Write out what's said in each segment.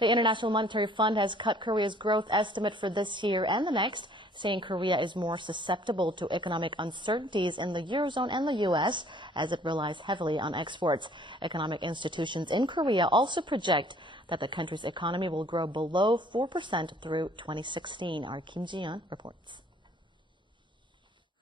The International Monetary Fund has cut Korea's growth estimate for this year and the next, saying Korea is more susceptible to economic uncertainties in the Eurozone and the U.S. as it relies heavily on exports. Economic institutions in Korea also project that the country's economy will grow below 4% through 2016. Our Kim Ji-yeon reports.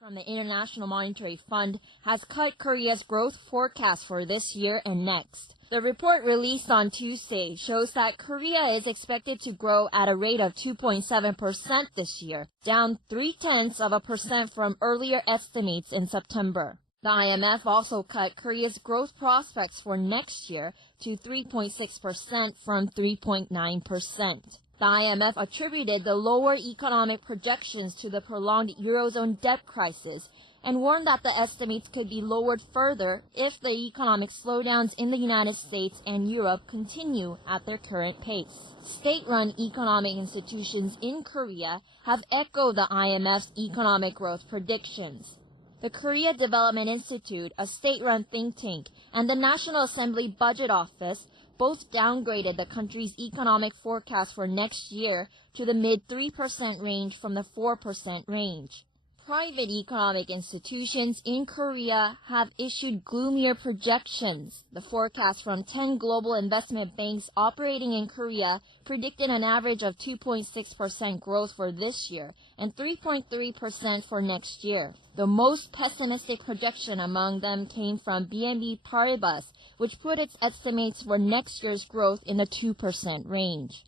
From the International Monetary Fund has cut Korea's growth forecast for this year and next. The report released on Tuesday shows that Korea is expected to grow at a rate of 2.7% this year, down 0.3% from earlier estimates in September. The IMF also cut Korea's growth prospects for next year to 3.6% from 3.9%. The IMF attributed the lower economic projections to the prolonged Eurozone debt crisis and warned that the estimates could be lowered further if the economic slowdowns in the United States and Europe continue at their current pace. State-run economic institutions in Korea have echoed the IMF's economic growth predictions. The Korea Development Institute, a state-run think tank, and the National Assembly Budget Office both downgraded the country's economic forecast for next year to the mid-3% range from the 4% range. Private economic institutions in Korea have issued gloomier projections. The forecast from 10 global investment banks operating in Korea predicted an average of 2.6% growth for this year and 3.3% for next year. The most pessimistic projection among them came from BNP Paribas, which put its estimates for next year's growth in the 2% range.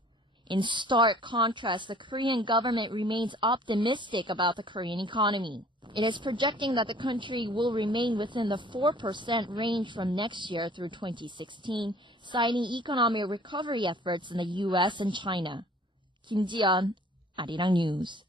In stark contrast, the Korean government remains optimistic about the Korean economy. It is projecting that the country will remain within the 4% range from next year through 2016, citing economic recovery efforts in the U.S. and China. Kim Ji-yeon, Arirang News.